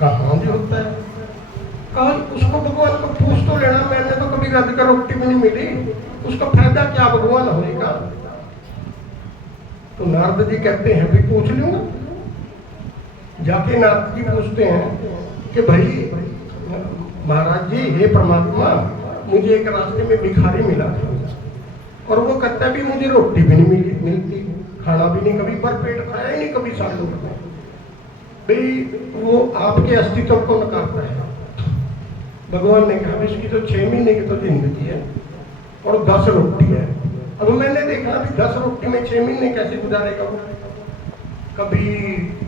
कहा हाँ जी होता है। कहा उसको भगवान को पूछ तो लेना, मैंने तो कभी रज कर रोटी भी नहीं मिली, उसका फायदा क्या भगवान होगा। तो नारद जी कहते हैं भी पूछ लूंगा। जाके नारद जी पूछते हैं कि भाई महाराज जी, हे परमात्मा, मुझे एक रास्ते में भिखारी मिला था और वो कहता है भी मुझे रोटी भी नहीं मिलती, खाना भी नहीं, कभी भरपेट खाया ही नहीं कभी सालों में। भाई वो आपके अस्तित्व को नकारता है। भगवान ने कहा इसकी तो 6 महीने की तो जिंदगी है और 10 रोटी है। अब मैंने देखा भी 10 रोटी में 6 महीने कैसे गुजारेगा वो। कभी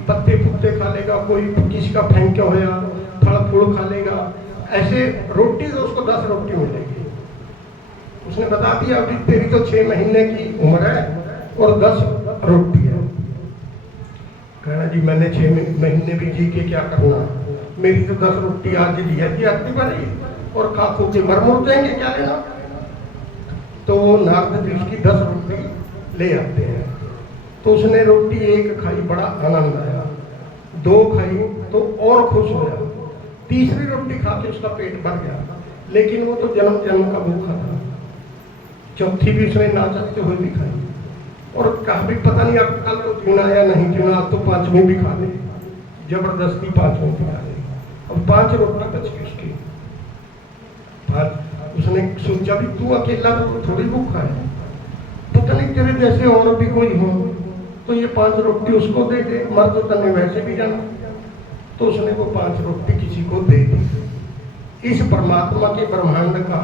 पत्ते पुत्ते खा लेगा, कोई किसी का फेंक्या होया फल फूल खा लेगा, ऐसे रोटी तो उसको 10 रोटी मिलेगी। उसने बता दिया अभी तेरी तो 6 महीने की उम्र है और 10 रोटी है। कहना जी मैंने 6 महीने भी जी के क्या करना, मेरी तो 10 रोटी आज लिया थी आती भरी और खा खो के मर मुर जाएंगे, क्या लेना। तो नारद जी उसकी 10 रोटी ले आते हैं। तो उसने रोटी 1 खाई, बड़ा आनंद आया। 2 खाई तो और खुश हो गया। तीसरी रोटी खा के उसका पेट भर गया, लेकिन वो तो जन्म जन्म का भूखा था। चौथी भी उसने ना चाहते हुए भी खाई और कहा भी पता नहीं अब कल तो चुना या नहीं चुना, अब तो 5वीं भी खा ले, जबरदस्ती 5वीं भी खा ले। अब 5 रोटी बच गई उसकी। उसने सोचा भी तू अकेला तो थोड़ी भूखा है, पता नहीं तेरे जैसे और भी कोई हो तो ये 5 रोटी उसको दे दे, मर तो तने वैसे भी जाना। तो उसने वो 5 रोटी किसी को दे दी। इस परमात्मा के ब्रह्मांड का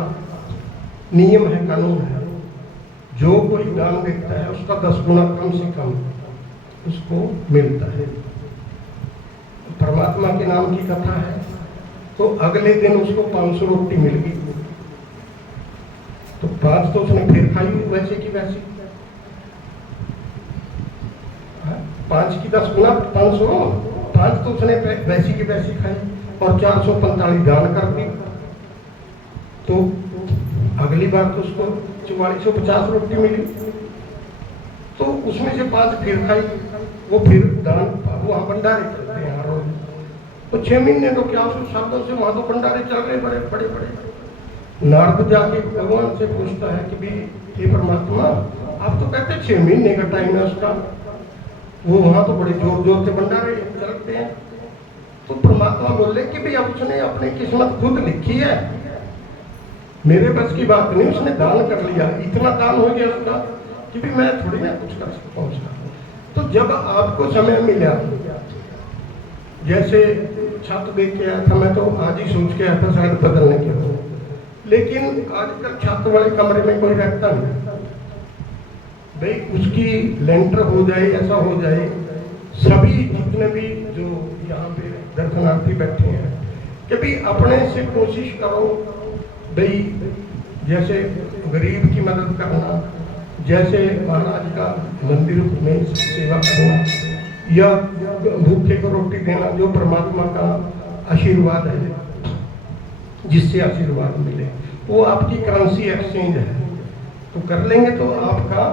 नियम है, कानून है, जो कोई दान देता है उसका 10 गुना कम से कम उसको मिलता है। परमात्मा के नाम की कथा है। तो अगले दिन उसको 500 रोटी मिल गई। तो 5 तो उसने फिर खाई वैसे की वैसी। 5 की 10 गुना 500, 5 तो उसने वैसी की वैसी खाई और 445 दान कर दी। तो अगली बार तो उसको 4450 रोटी मिली। तो उसमें से 5 फिर खाई, वो फिर दान, वहाँ भंडारे चलते हैं हर रोज। तो 6 महीने तो क्या उस शब्दों से वहाँ तो भंडारे चल रहे बड़े बड़े बड़े। नारद जाके भगवान से पूछता है कि भी हे परमात्मा, आप तो कहते 6 महीने का टाइम है उसका, वो वहाँ तो बड़े जोर जोर से भंडारे चलते हैं। तो परमात्मा बोले कि भाई अब उसने अपनी किस्मत खुद लिखी है, मेरे बस की बात नहीं, उसने दान कर लिया, इतना दान हो गया उसका कि भी मैं थोड़ी ना कुछ कर सकता हूँ उसका। तो जब आपको समय मिला, जैसे छत देख के आया था, मैं तो आज ही सोच के आया था शायद बदलने के लिए, लेकिन आजकल छत वाले कमरे में कोई रहता नहीं। भाई उसकी लेंटर हो जाए, ऐसा हो जाए, सभी जितने भी जो यहाँ पे दर्शनार्थी बैठे हैं कि भाई अपने से कोशिश करो, भाई जैसे गरीब की मदद करना, जैसे महाराज का मंदिर में सेवा करना या भूखे को रोटी देना, जो परमात्मा का आशीर्वाद है, जिससे आशीर्वाद मिले, वो आपकी करेंसी एक्सचेंज है। तो कर लेंगे तो आपका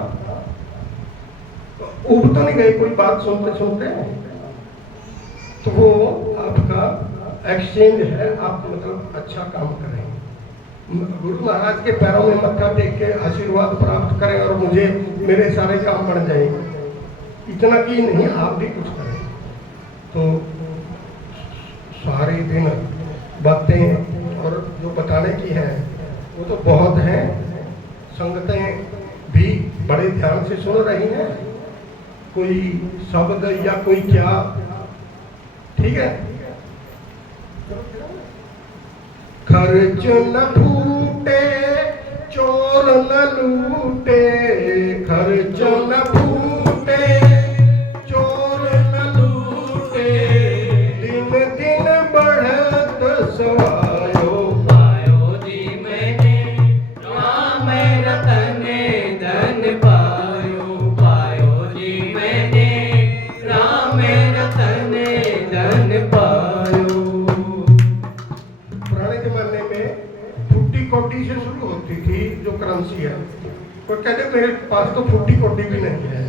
उब तो नहीं गए कोई बात सुनते सुनते, तो वो आपका एक्सचेंज है, आप मतलब अच्छा काम करें, गुरु महाराज के पैरों में मत्था टेक के आशीर्वाद प्राप्त करें और मुझे मेरे सारे काम बन जाएंगे, इतना की नहीं, आप भी कुछ करें। तो सारे दिन बातें और जो बताने की हैं वो तो बहुत हैं, संगतें भी बड़े ध्यान से सुन रही हैं, कोई शब्द या कोई क्या, ठीक है। खर्च न फूटे चोर न लूटे, खर्च न फूटे चोर न लूटे, दिन दिन बढ़त सवायो, पायो जी मैंने राम रतन धन पायो, पायो जी मैंने राम रतन धन पायो। पुराने जमाने में फुट्टी कौडी से शुरू होती थी जो करेंसी है, तो कहते मेरे पास तो फुट्टी कौडी भी नहीं है।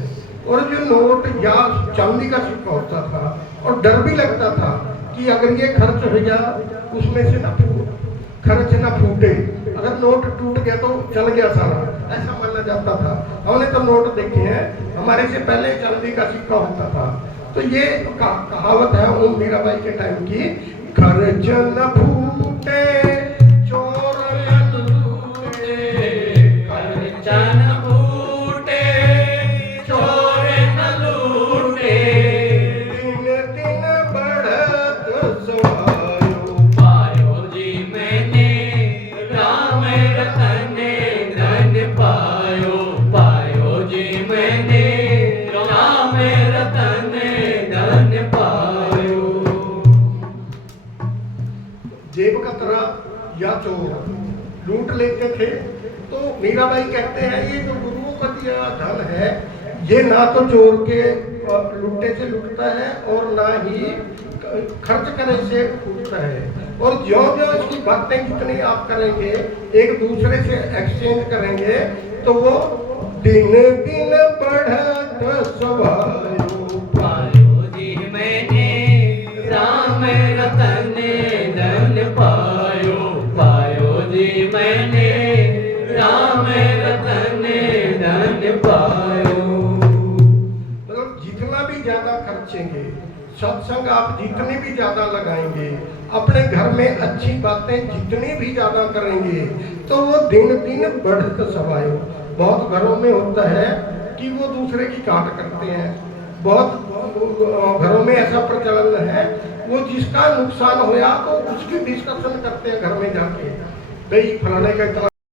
और जो नोट या चांदी का सिक्का होता था और डर भी लगता था कि अगर ये खर्च हो गया उसमें से ना खर्च ना फूटे, अगर नोट टूट गया तो चल गया सारा, ऐसा माना जाता था। हमने तो नोट देखे हैं, हमारे से पहले चांदी का सिक्का होता था। तो ये कहावत है ओम मीराबाई के टाइम की, खर्च न फूटे चोर न लूटे, खर्च न फूटे चोर न लूटे, दिन दिन बढ़त सवायो पायो जी मैंने राम रतन धन पायो, पायो जी मैंने राम रतन धन पायो। जेब कतरा या चोर लूट लेते थे, तो मीराबाई कहते हैं ये जो गुरुओं का दिया धन है, ये ना तो चोर के लुट्टे से लुटता है और ना ही खर्च करने से उठता है। और ज्यों ज्यों इसकी बातें जितनी आप करेंगे, एक दूसरे से एक्सचेंज करेंगे, तो वो दिन दिन बढ़त सवायो पायो जी मैंने राम रतन धन पायो, पायो जी मैंने राम रतन धन पायो। मतलब जितना भी ज्यादा खर्चेंगे, सत्संग आप जितने भी ज्यादा लगाएंगे, अपने घर में अच्छी बातें जितनी भी ज्यादा करेंगे, तो वो दिन दिन बढ़त सवायो। बहुत घरों में होता है कि वो दूसरे की काट करते हैं, बहुत घरों में ऐसा प्रचलन है, वो जिसका नुकसान होया तो उसकी डिस्कशन करते हैं घर में जाके, भाई फलाने का इतना